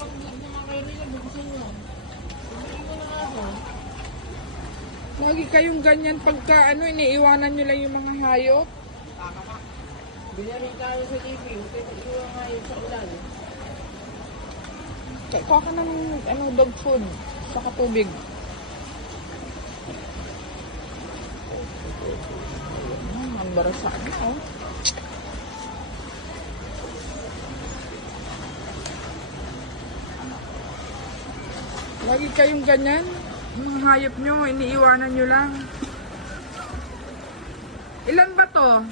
pag-vlog naman kayo nila, gusto nyo. Hindi ko na ako. Lagi kayong ganyan pagka ano, iniiwanan nyo lang yung mga hayop. Binarin tayo sa TV, pero iwan nga yun sa ulan. Kuha ka ng ano, dog food, saka tubig. Hmm, ang barasaan na, oh. Lagi kayong ganyan. Yung hayop nyo, iniiwanan nyo lang. Ilan ba to?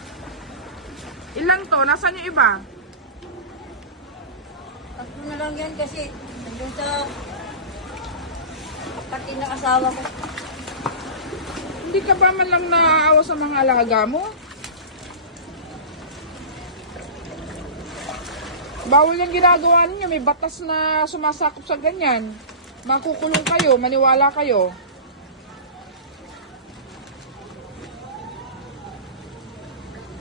Ilan to? Nasaan yung iba? Tatlo na lang yan kasi nandun sa pati ng asawa ko. Hindi ka ba man lang naaawa sa mga alaga mo? Bawal yung ginagawa ninyo. May batas na sumasakop sa ganyan. Makukulong kayo, maniwala kayo.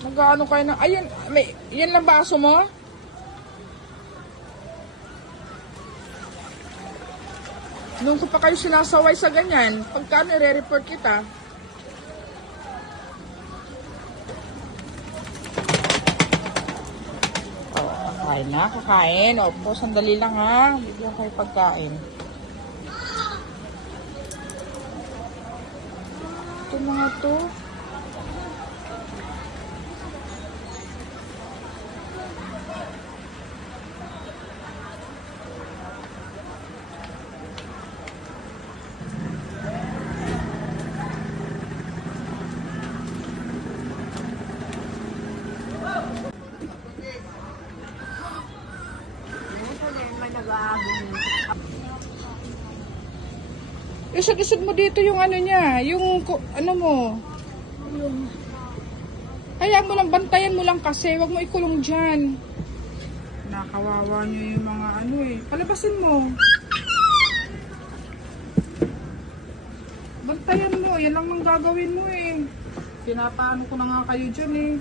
Nag-ano kayo ng... Ayun, may, yan lang ba aso mo? Nung ko pa kayo sinasaway sa ganyan, pagka nire-report kita, Oh, kakain na, kakain. Opo, sandali lang ha. Bigyan kayo pagkain. Ito mga to. Isod-isod mo dito yung ano niya, yung ano mo. Kaya mo lang, bantayan mo lang kasi, wag mo ikulong dyan. Nakawawa niyo yung mga ano eh. Palabasin mo. Bantayan mo, yan lang nang gagawin mo eh. Pinapaano ko na nga kayo dyan eh.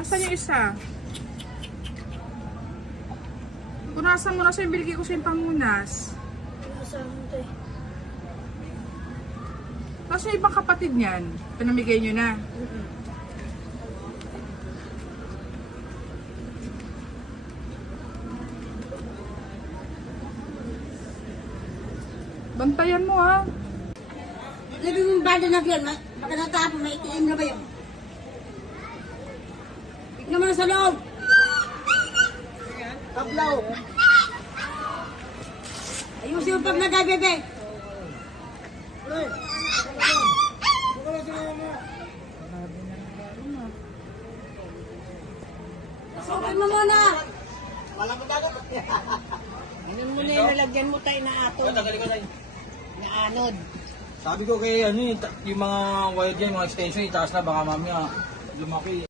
Nasaan yung isa? Punasan mo na yung binigay ko sa yung pangunas. Tapos yung ibang kapatid niyan, pinamigay nyo na. Bantayan mo ha. Labi mo banda na yun. Baka natapo, may itim na ba yun? Tignan mo na sa loob. Tablaw. Ayusin mo pag nagay, bebe. Sukat mo muna. Ano mo na yung nalagyan mo tayo na ato? Na anod. Sabi ko kay ano yung, yung mga wire dyan, mga extension, itaas na baka mamaya lumaki.